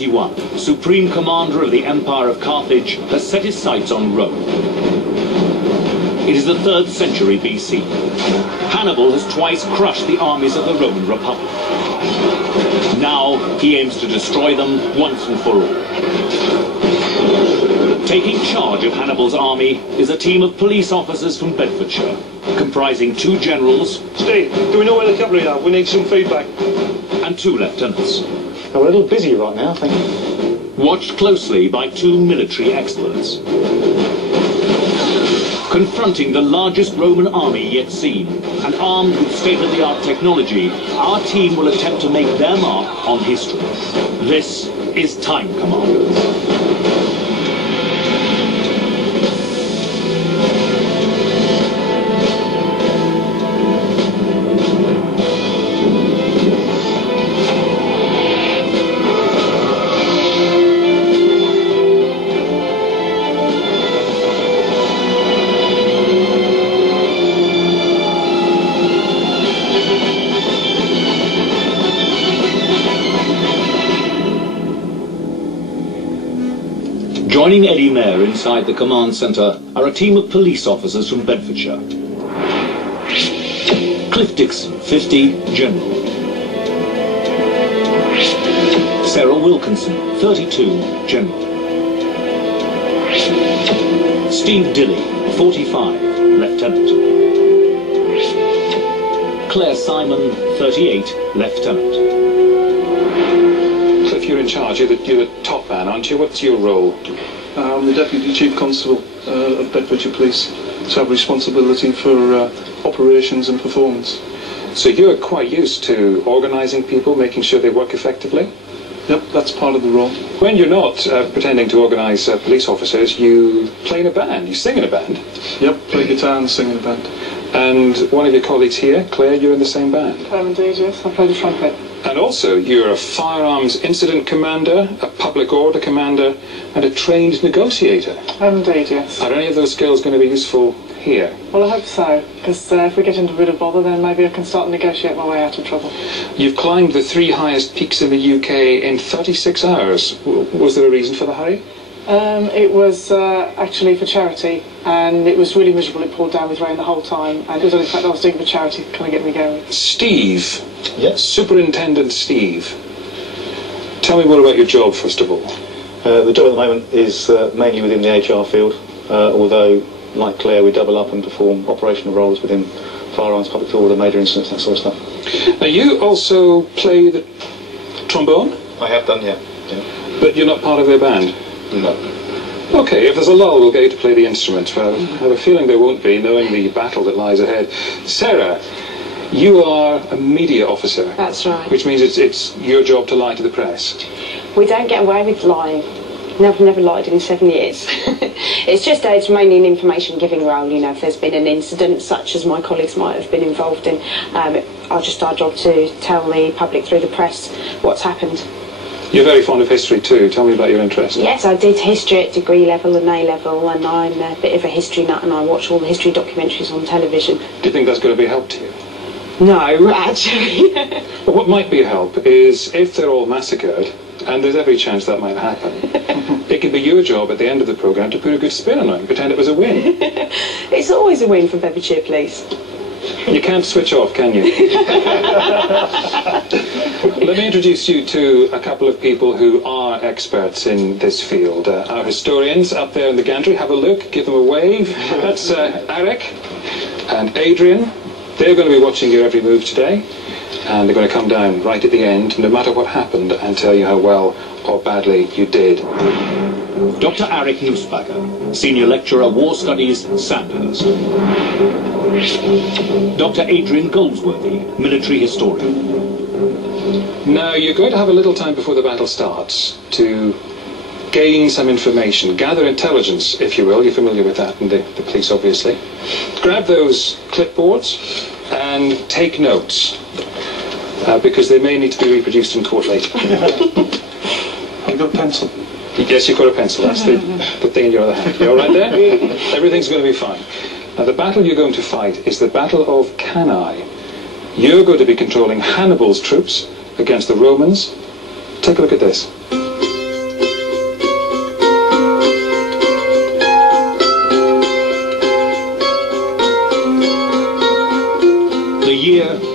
Supreme commander of the Empire of Carthage, has set his sights on Rome. It is the 3rd century BC. Hannibal has twice crushed the armies of the Roman Republic. Now he aims to destroy them once and for all. Taking charge of Hannibal's army is a team of police officers from Bedfordshire, comprising 2 generals. Steve, do we know where the cavalry are? We need some feedback. And 2 lieutenants. We're a little busy right now, thank you. Watched closely by 2 military experts. Confronting the largest Roman army yet seen, and armed with state-of-the-art technology, our team will attempt to make their mark on history. This is Time Commanders. Joining Eddie Mayer inside the command centre are a team of police officers from Bedfordshire. Cliff Dixon, 50, General. Sarah Wilkinson, 32, General. Steve Dilley, 45, Lieutenant. Claire Simon, 38, Lieutenant. Cliff, you're in charge. You're the top man, aren't you? What's your role? I'm the Deputy Chief Constable of Bedfordshire Police, so I have responsibility for operations and performance. So you're quite used to organising people, making sure they work effectively? Yep, that's part of the role. When you're not pretending to organise police officers, you play in a band, you sing in a band? Yep, play guitar and sing in a band. And one of your colleagues here, Claire, you're in the same band? I'm indeed, yes. I play the trumpet. And also, you're a firearms incident commander, a public order commander, and a trained negotiator. I'm indeed, yes. Are any of those skills going to be useful here? Well, I hope so, because if we get into a bit of bother, then maybe I can start to negotiate my way out of trouble. You've climbed the 3 highest peaks in the UK in 36 hours. Was there a reason for the hurry? It was actually for charity, and it was really miserable. It poured down with rain the whole time, and it was only the fact that I was doing it for charity to kind of get me going. Steve. Yes? Superintendent Steve. Tell me more about your job, first of all. The job at the moment is mainly within the HR field, although, like Claire, we double up and perform operational roles within firearms, public order, major incidents, that sort of stuff. Now, you also play the trombone? I have done, yeah. But you're not part of their band? No. Okay, if there's a lull, we'll get you to play the instrument. Well, I have a feeling there won't be, knowing the battle that lies ahead. Sarah, you are a media officer. That's right. Which means it's your job to lie to the press. We don't get away with lying. Never lied in 7 years. It's just it's mainly an information-giving role. You know, if there's been an incident such as my colleagues might have been involved in, it's just our job to tell the public through the press what's happened. You're very fond of history too. Tell me about your interest. Yes, I did history at degree level and A level, and I'm a bit of a history nut, and I watch all the history documentaries on television. Do you think that's going to be a help to you? No, actually. But what might be a help is if they're all massacred, and there's every chance that might happen, it could be your job at the end of the programme to put a good spin on it and pretend it was a win. It's always a win for Bedfordshire Police. You can't switch off, can you? Let me introduce you to a couple of people who are experts in this field. Our historians up there in the gantry. Have a look, give them a wave. That's Eric and Adrian. They're going to be watching your every move today, and they're going to come down right at the end, no matter what happened, and tell you how well or badly you did. Dr. Eric Nussbacher, Senior Lecturer, War Studies, Sandhurst. Dr. Adrian Goldsworthy, Military Historian. Now, you're going to have a little time before the battle starts to gain some information, gather intelligence, if you will. You're familiar with that in the police, obviously. Grab those clipboards and take notes, because they may need to be reproduced in court later. I've got a pencil. Yes, you've got a pencil. That's the thing in your other hand. You all right there? Everything's going to be fine. Now, the battle you're going to fight is the Battle of Cannae. You're going to be controlling Hannibal's troops against the Romans. Take a look at this.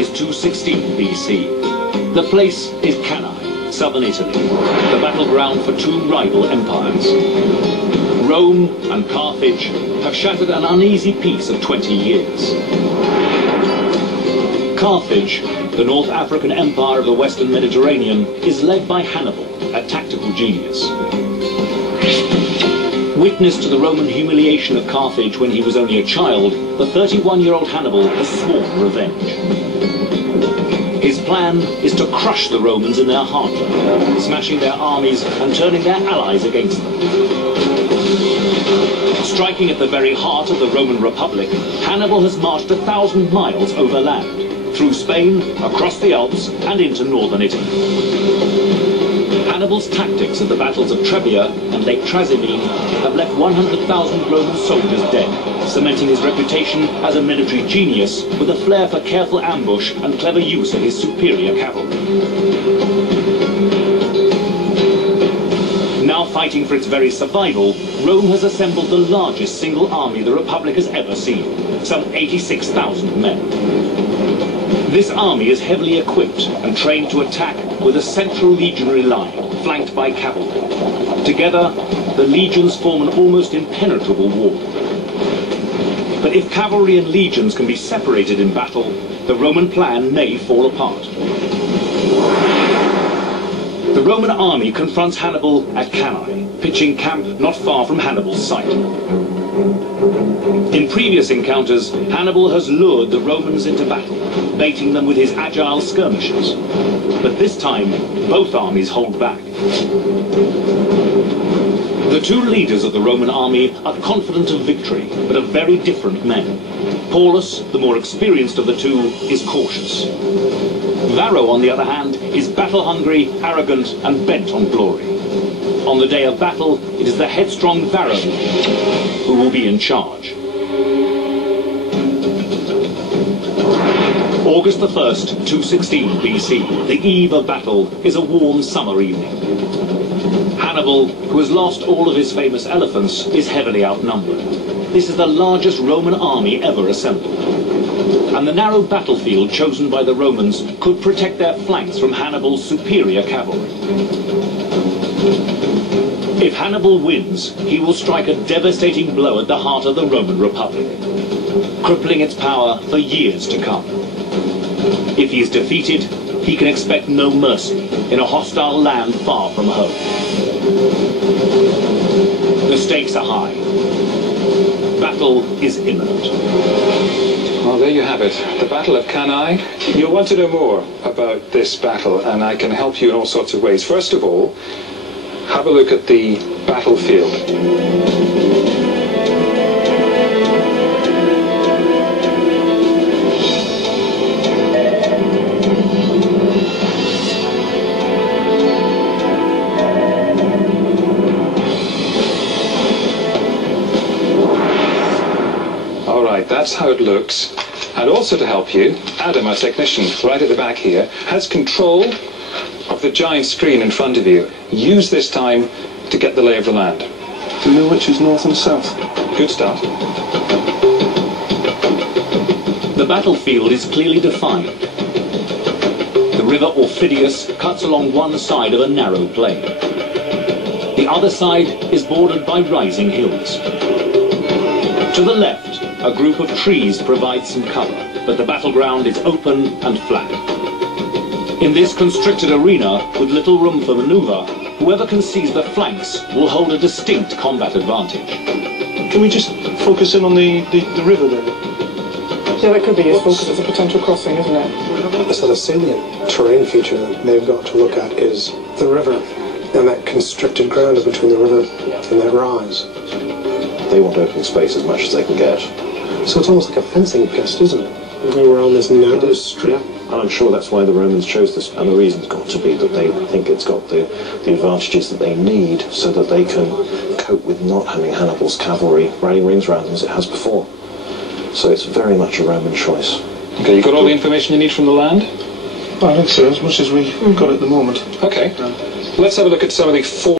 is 216 BC. The place is Cannae, southern Italy, the battleground for two rival empires. Rome and Carthage have shattered an uneasy peace of 20 years. Carthage, the North African empire of the Western Mediterranean, is led by Hannibal, a tactical genius. Witness to the Roman humiliation of Carthage when he was only a child, the 31-year-old Hannibal has sworn revenge. His plan is to crush the Romans in their heartland, smashing their armies and turning their allies against them. Striking at the very heart of the Roman Republic, Hannibal has marched 1,000 miles overland, through Spain, across the Alps, and into northern Italy. Hannibal's tactics at the battles of Trebia and Lake Trasimene have left 100,000 Roman soldiers dead, cementing his reputation as a military genius with a flair for careful ambush and clever use of his superior cavalry. Now fighting for its very survival, Rome has assembled the largest single army the Republic has ever seen, some 86,000 men. This army is heavily equipped and trained to attack with a central legionary line, flanked by cavalry. Together, the legions form an almost impenetrable wall. But if cavalry and legions can be separated in battle, the Roman plan may fall apart. The Roman army confronts Hannibal at Cannae, pitching camp not far from Hannibal's site. In previous encounters, Hannibal has lured the Romans into battle, baiting them with his agile skirmishers. But this time, both armies hold back. The two leaders of the Roman army are confident of victory, but are very different men. Paulus, the more experienced of the two, is cautious. Varro, on the other hand, is battle-hungry, arrogant, and bent on glory. On the day of battle, it is the headstrong Varro who will be in charge. August the 1st, 216 BC, the eve of battle, is a warm summer evening. Hannibal, who has lost all of his famous elephants, is heavily outnumbered. This is the largest Roman army ever assembled. And the narrow battlefield chosen by the Romans could protect their flanks from Hannibal's superior cavalry. If Hannibal wins, he will strike a devastating blow at the heart of the Roman Republic, crippling its power for years to come. If he is defeated, he can expect no mercy in a hostile land far from home. The stakes are high. Battle is imminent. Well, there you have it. The Battle of Cannae. You'll want to know more about this battle, and I can help you in all sorts of ways. First of all, have a look at the battlefield. All right, that's how it looks. And also to help you, Adam, our technician, right at the back here, has control of the giant screen in front of you. Use this time to get the lay of the land. Do you know which is north and south? Good start. The battlefield is clearly defined. The river Orphidius cuts along one side of a narrow plain. The other side is bordered by rising hills. To the left, a group of trees provides some cover, but the battleground is open and flat. In this constricted arena, with little room for maneuver, whoever can seize the flanks will hold a distinct combat advantage. Can we just focus in on the river there? Yeah, that could be useful because it's a potential crossing, isn't it? So the salient terrain feature that they've got to look at is the river and that constricted ground between the river and that rise. They want open space as much as they can get. So it's almost like a fencing pist, isn't it? Moving around this narrow strip. And I'm sure that's why the Romans chose this, and the reason's got to be that they think it's got the advantages that they need so that they can cope with not having Hannibal's cavalry rallying rings around them as it has before. So it's very much a Roman choice. Okay, you got all the information you need from the land? I think so, as much as we've got at the moment. Okay. Let's have a look at some of the